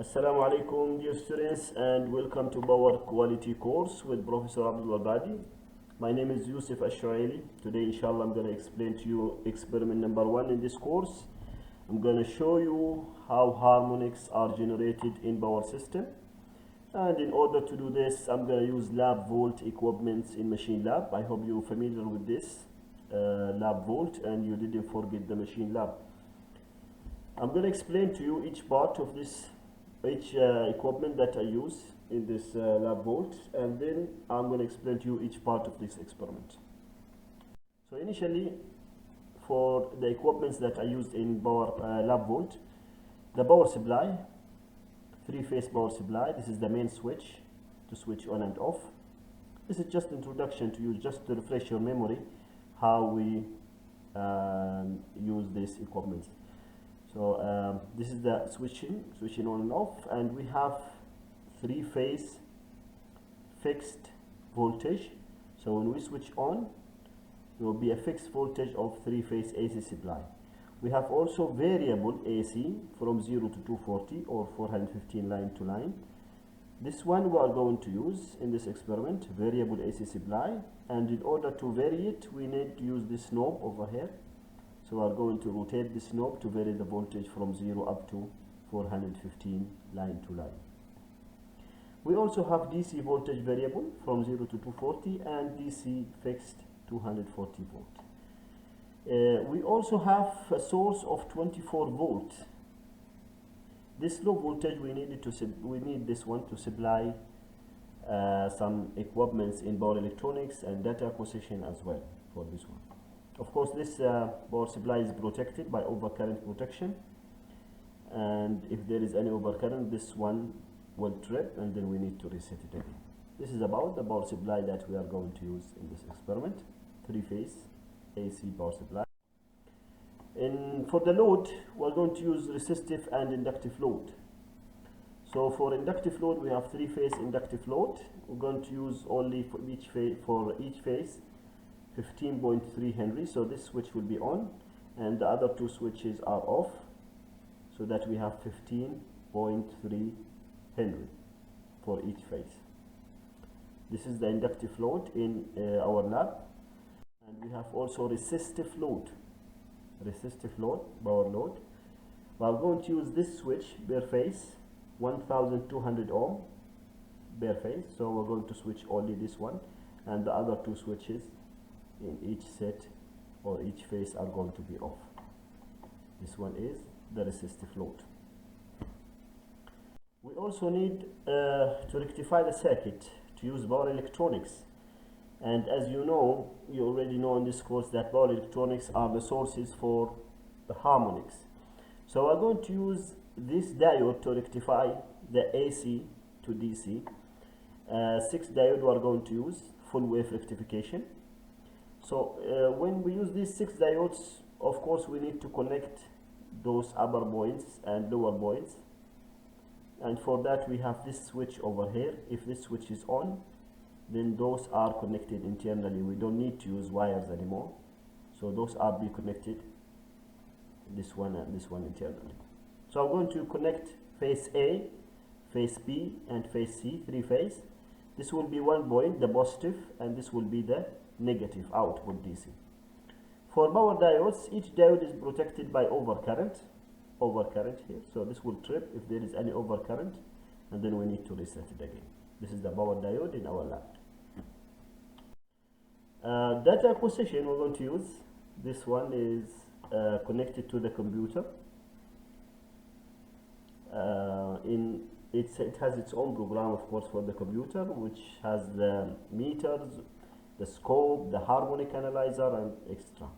Assalamu alaikum dear students, and welcome to Power Quality course with Prof.Abdullah AlBadi. My name is Yousuf Alshaili. Today inshallah I'm going to explain to you experiment number 1 in this course. I'm going to show you how harmonics are generated in power system, and in order to do this I'm going to use Lab.1 equipments in machine lab. I hope you're familiar with this Lab.1 and you didn't forget the machine lab. I'm going to explain to you each part of this equipment that I use in this Lab.1, and then I'm going to explain to you each part of this experiment. So initially, for the equipments that I used in Lab.1, the power supply, 3-phase power supply. This is the main switch to switch on and off. This is just introduction to you, just to refresh your memory how we use this equipment. So this is the switching on and off, and we have 3-phase fixed voltage. So when we switch on, there will be a fixed voltage of 3-phase AC supply. We have also variable AC from 0 to 240 or 415 line to line. This one we are going to use in this experiment, variable AC supply, and in order to vary it we need to use this knob over here. So we are going to rotate this knob to vary the voltage from 0 up to 415 line to line. We also have DC voltage variable from 0 to 240 and DC fixed 240 volt. We also have a source of 24 volt. This low voltage we need this one to supply some equipments in power electronics and data acquisition as well for this one. Of course, this power supply is protected by overcurrent protection, and if there is any overcurrent, this one will trip and then we need to reset it again. This is about the power supply that we are going to use in this experiment, 3-phase AC power supply. For the load, we are going to use resistive and inductive load. So for inductive load, we have 3-phase inductive load. We're going to use only for each phase 15.3 Henry. So this switch will be on and the other two switches are off, so that we have 15.3 Henry for each phase. This is the inductive load in our lab. And we have also resistive load, power load. We are going to use this switch per phase, 1200 ohm per phase. So we're going to switch only this one, and the other two switches in each set or each phase are going to be off. This one is the resistive load. We also need to rectify the circuit to use power electronics. And as you know, you already know in this course that power electronics are the sources for the harmonics. So we're going to use this diode to rectify the AC to DC. 6 diode we are going to use, full wave rectification. So when we use these 6 diodes, of course we need to connect those upper points and lower points, and for that we have this switch over here. If this switch is on, then those are connected internally. We don't need to use wires anymore, so those are be connected, this one and this one internally. So I'm going to connect phase A, phase B and phase C, 3-phase. This will be one point, the positive, and this will be the negative output DC. For power diodes, each diode is protected by overcurrent here, so this will trip if there is any overcurrent, and then we need to reset it again. This is the power diode in our lab. Data acquisition we're going to use, this one is connected to the computer. It has its own program, of course, for the computer, which has the meters, the scope, the harmonic analyzer and extra.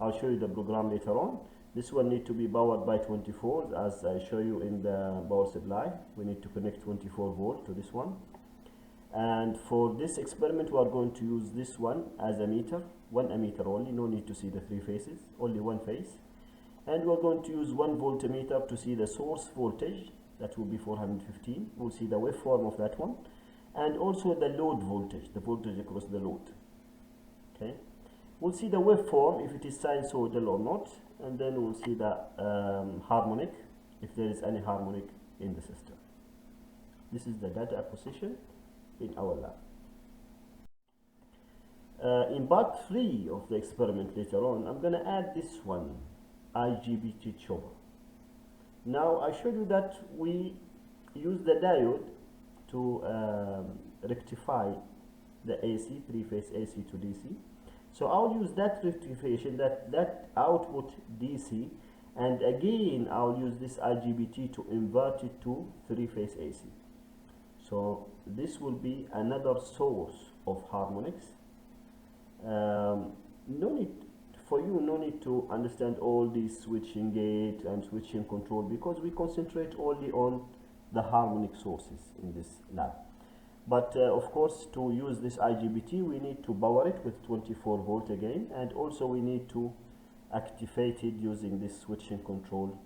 I'll show you the program later on. This one need to be powered by 24, as I show you in the power supply. We need to connect 24 volt to this one. And for this experiment we are going to use this one as ammeter, one ammeter only, no need to see the 3 phases, only one phase. And we're going to use one voltmeter to see the source voltage, that will be 415. We'll see the waveform of that one, and also the load voltage, the voltage across the load. Okay, we'll see the waveform if it is sinusoidal or not, and then we'll see the harmonic, if there is any harmonic in the system. This is the data acquisition in our lab. In part 3 of the experiment later on, I'm going to add this one, IGBT chopper. Now I showed you that we use the diode to rectify the AC, three-phase AC to DC. So I'll use that rectification, that output DC, and again I'll use this IGBT to invert it to three-phase AC. So this will be another source of harmonics. No need to understand all these switching gate and switching control, because we concentrate only on the harmonic sources in this lab. But of course, to use this IGBT, we need to power it with 24 volt again, and also we need to activate it using this switching control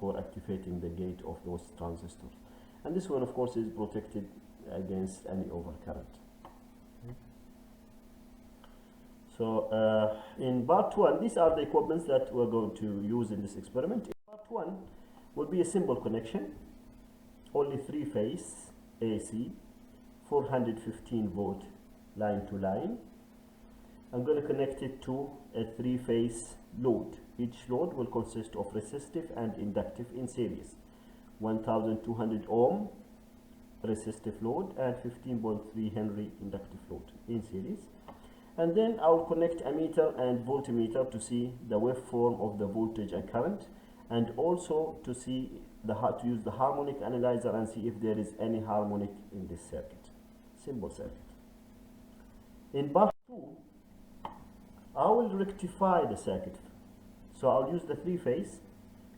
for activating the gate of those transistors. And this one, of course, is protected against any overcurrent. So in part 1, these are the equipments that we're going to use in this experiment. In part 1 will be a simple connection, only three-phase AC, 415 volt line to line. I'm going to connect it to a three-phase load. Each load will consist of resistive and inductive in series. 1200 ohm resistive load and 15.3 Henry inductive load in series. And then I will connect ammeter and voltmeter to see the waveform of the voltage and current, and also to see to use the harmonic analyzer and see if there is any harmonic in this circuit. Simple circuit. In part 2, I will rectify the circuit. So I'll use the three-phase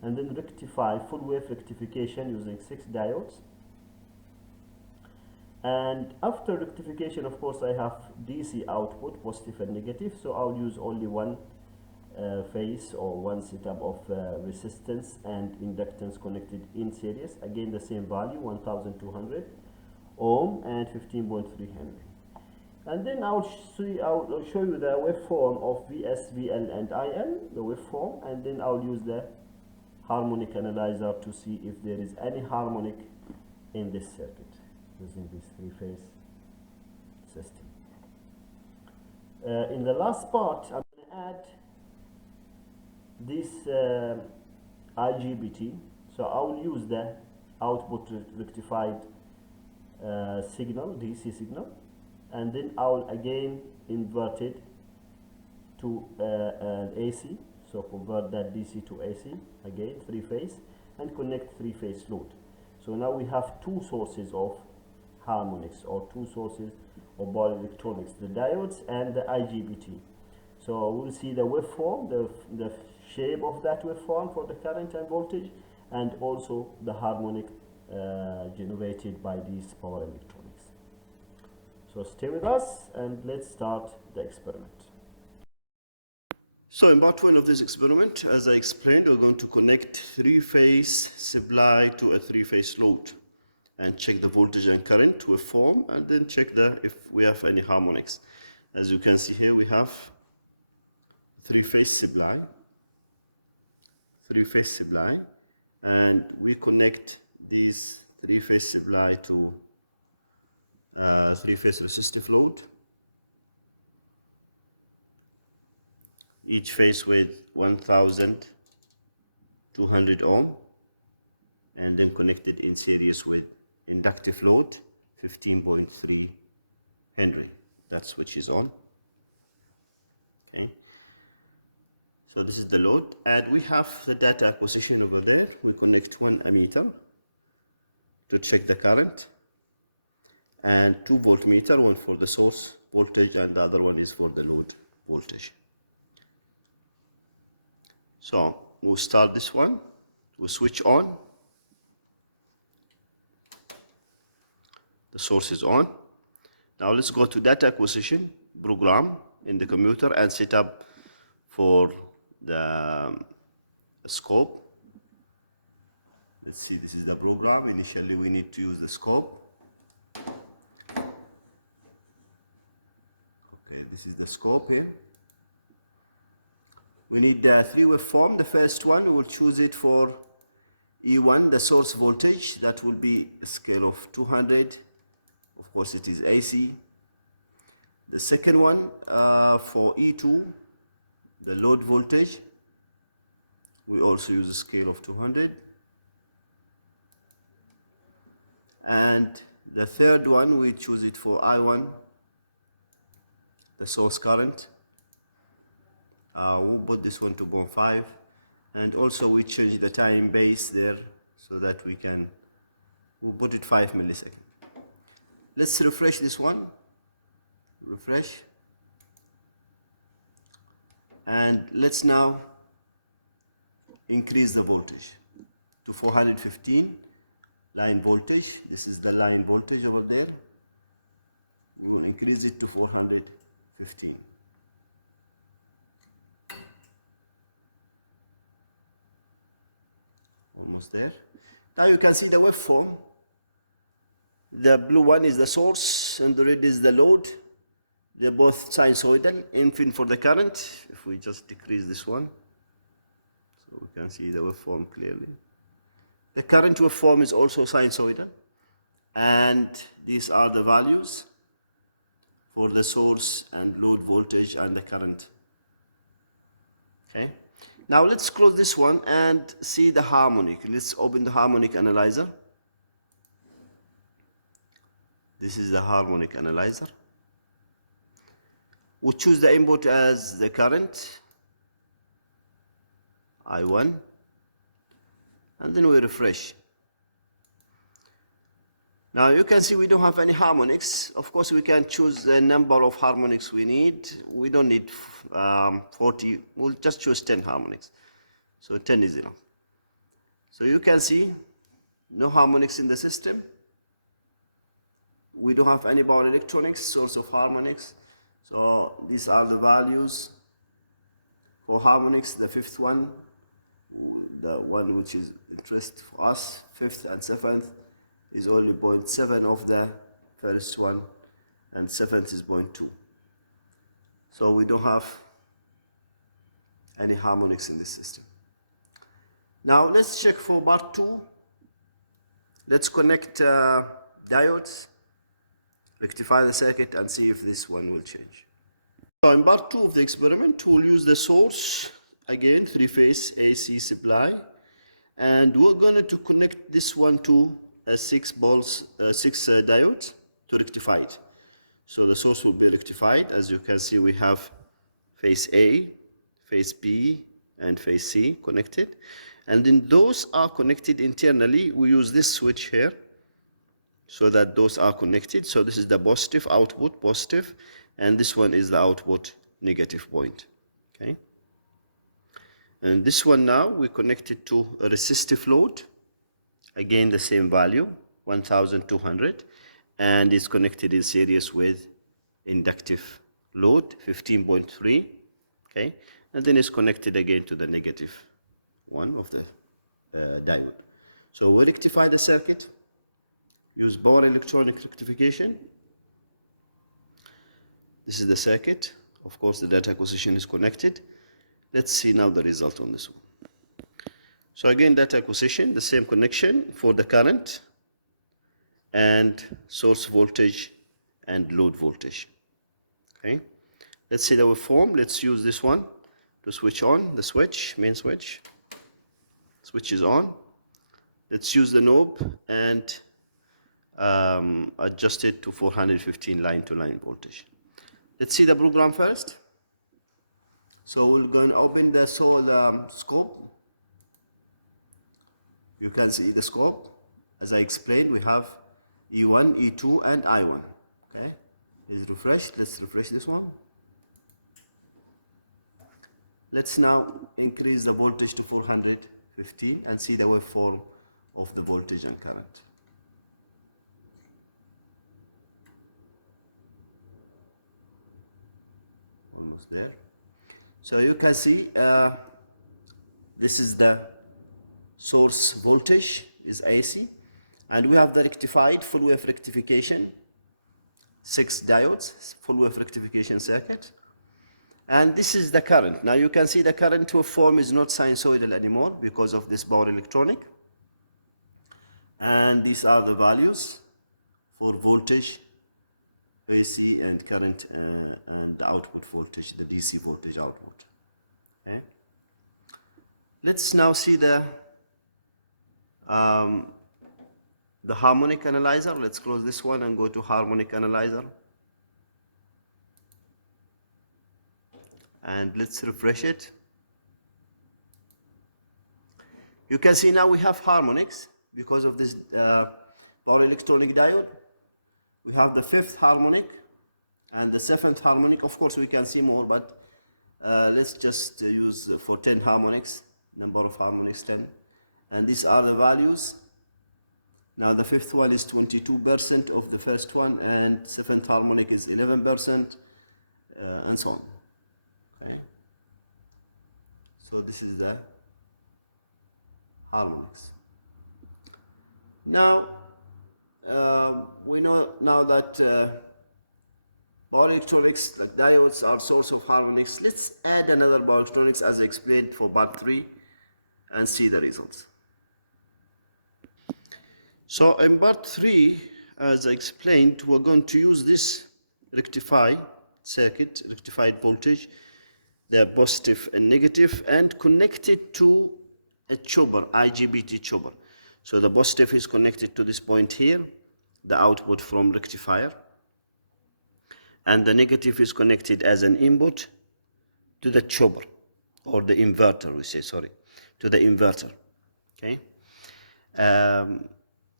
and then rectify full wave rectification using 6 diodes. And after rectification, of course, I have DC output, positive and negative, so I'll use only one phase or one setup of resistance and inductance connected in series. Again, the same value, 1200 ohm and 15.3 Henry. And then I'll show you the waveform of VS, VL, and IL, the waveform, and then I'll use the harmonic analyzer to see if there is any harmonic in this circuit using this three-phase system. In the last part, I'm going to add this IGBT. So I will use the output rectified signal, DC signal, and then I will again invert it to AC. So convert that DC to AC, again three-phase, and connect three-phase load. So now we have two sources of harmonics, or two sources of power electronics, the diodes and the IGBT. So we'll see the waveform, the shape of that waveform for the current and voltage, and also the harmonic generated by these power electronics. So stay with us and let's start the experiment. So in part 1 of this experiment, as I explained, we're going to connect three-phase supply to a three-phase load and check the voltage and current waveform, and then check if we have any harmonics. As you can see here, we have three-phase supply, and we connect these three-phase supply to three-phase resistive load, each phase with 1200 ohm, and then connected in series with inductive load 15.3 Henry. That switch is on. Okay, so this is the load, and we have the data acquisition over there. We connect one ammeter to check the current, and 2 voltmeter, one for the source voltage and the other one is for the load voltage. So we'll start this one, we'll switch on, the source is on. Now let's go to data acquisition program in the computer and set up for the scope. Let's see, this is the program. Initially we need to use the scope. Okay, this is the scope here. We need 3 waveform. The first one, we will choose it for E1, the source voltage, that will be a scale of 200. Of course, it is AC. The second one, for E2, the load voltage, we also use a scale of 200. And the third one, we choose it for I1, the source current. We'll put this one to 0.5. And also we change the time base there so that we'll put it 5 milliseconds. Let's refresh this one. Refresh. And let's now increase the voltage to 415 line voltage. This is the line voltage over there. We will increase it to 415. Almost there. Now you can see the waveform. The blue one is the source and the red is the load. They're both sinusoidal, infinite for the current. If we just decrease this one, so we can see the waveform clearly. The current waveform is also sinusoidal, and these are the values for the source and load voltage and the current. Okay. Now let's close this one and see the harmonic. Let's open the harmonic analyzer. This is the harmonic analyzer. We choose the input as the current, I1, and then we refresh. Now you can see we don't have any harmonics. Of course, we can choose the number of harmonics we need. We don't need 40. We'll just choose 10 harmonics. So 10 is enough. So you can see no harmonics in the system. We don't have any power electronics, source of harmonics. So these are the values for harmonics. The fifth one, the one which is interest for us, fifth and seventh, is only 0.7 of the first one, and seventh is 0.2. So we don't have any harmonics in this system. Now let's check for part 2. Let's connect diodes, rectify the circuit, and see if this one will change. So in part 2 of the experiment, we'll use the source, again 3-phase AC supply, and we're going to connect this one to a 6 diodes to rectify it. So the source will be rectified. As you can see, we have phase A, phase B, and phase C connected, and then those are connected internally. We use this switch here so that those are connected. So this is the positive output, positive, and this one is the output, negative point. Okay. And this one now we connect it to a resistive load. Again, the same value, 1200, and is connected in series with inductive load, 15.3. Okay, and then it's connected again to the negative one of the diode. So we rectify the circuit. Use power electronic rectification. This is the circuit. Of course, the data acquisition is connected. Let's see now the result on this one. So again, data acquisition, the same connection for the current and source voltage and load voltage. Okay. Let's see the waveform. Let's use this one to switch on the switch, main switch. Switch is on. Let's use the knob and adjust it to 415 line to line voltage. Let's see the program first. So we're going to open the scope. You can see the scope. As I explained, we have E1, E2, and I1. Okay, is refreshed. Let's refresh this one. Let's now increase the voltage to 415 and see the waveform of the voltage and current. Almost there. So you can see this is the source voltage is AC, and we have the rectified full wave rectification, 6 diodes, full wave rectification circuit, and this is the current. Now you can see the current waveform is not sinusoidal anymore because of this power electronic. And these are the values for voltage, AC, and current, and the output voltage, the DC voltage output. Okay. Let's now see the harmonic analyzer. Let's close this one and go to harmonic analyzer. And let's refresh it. You can see now we have harmonics because of this power electronic diode. We have the 5th harmonic and the 7th harmonic. Of course, we can see more, but let's just use for 10 harmonics, number of harmonics 10. And these are the values. Now the 5th one is 22% of the first one, and 7th harmonic is 11%, and so on. Okay. So this is the harmonics. Now we know now that power electronics like diodes are source of harmonics. Let's add another power electronics as I explained for part 3 and see the results. So in part 3, as I explained, we're going to use this rectified circuit, rectified voltage, the positive and negative, and connect it to a chopper, IGBT chopper. So the positive is connected to this point here, the output from rectifier, and the negative is connected as an input to the chopper, or the inverter, we say, sorry, to the inverter. Okay.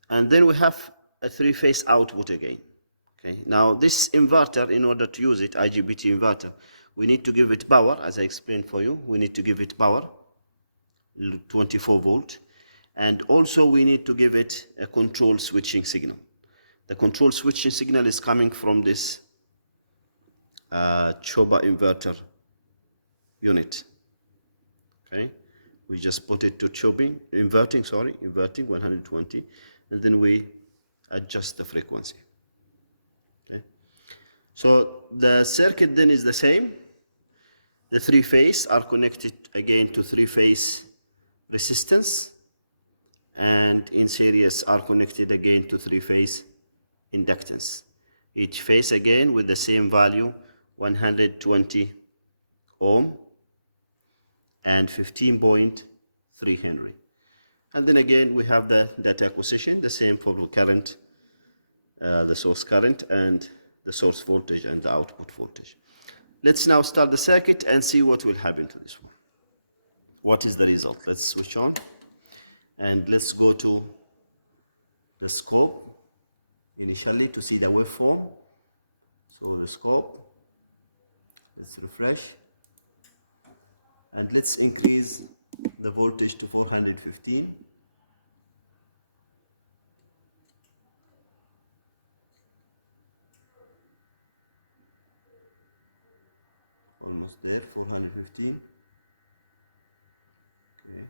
And then we have a 3-phase output again. Okay. Now this inverter, in order to use it, IGBT inverter, we need to give it power, as I explained for you. We need to give it power, 24 volt, and also we need to give it a control switching signal. The control switching signal is coming from this chopper inverter unit. Okay. We just put it to inverting 120, and then we adjust the frequency. Okay. So the circuit then is the same. The 3-phase are connected again to 3-phase resistance, and in series are connected again to 3-phase inductance. Each phase again with the same value, 120 ohm and 15.3 Henry. And then again we have the data acquisition, the same for the current, the source current, and the source voltage and the output voltage. Let's now start the circuit and see what will happen to this one. What is the result? Let's switch on and let's go to the scope initially to see the waveform. So the scope, let's refresh, and let's increase the voltage to 415. Almost there, 415. Okay.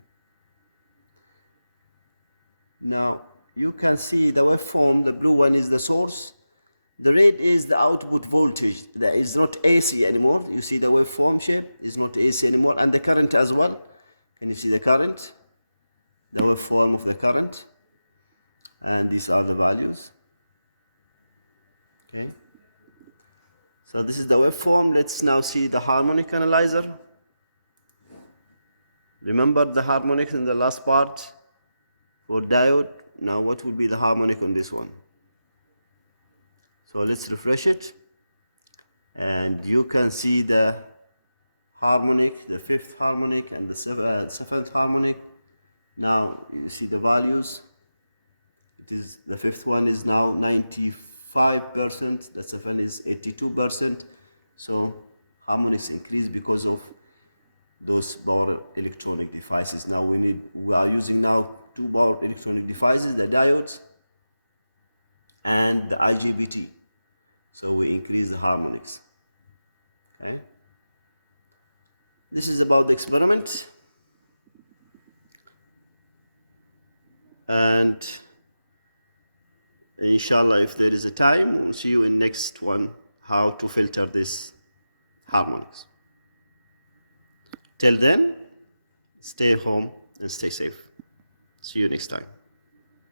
Now you can see the waveform. The blue one is the source. The red is the output voltage. That is not AC anymore. You see the waveform shape is not AC anymore, and the current as well. Can you see the current? The waveform of the current. And these are the values. Okay. So this is the waveform. Let's now see the harmonic analyzer. Remember the harmonics in the last part for diode. Now what will be the harmonic on this one? So let's refresh it, and you can see the harmonic, the 5th harmonic and the 7th harmonic. Now you see the values. It is the 5th one is now 95%, the 7th is 82%. So harmonics increase because of those power electronic devices. Now we are using now 2 power electronic devices, the diodes and the IGBT. So we increase the harmonics. Okay. This is about the experiment. And inshallah, if there is a time, we'll see you in next one, how to filter this harmonics. Till then, stay home and stay safe. See you next time.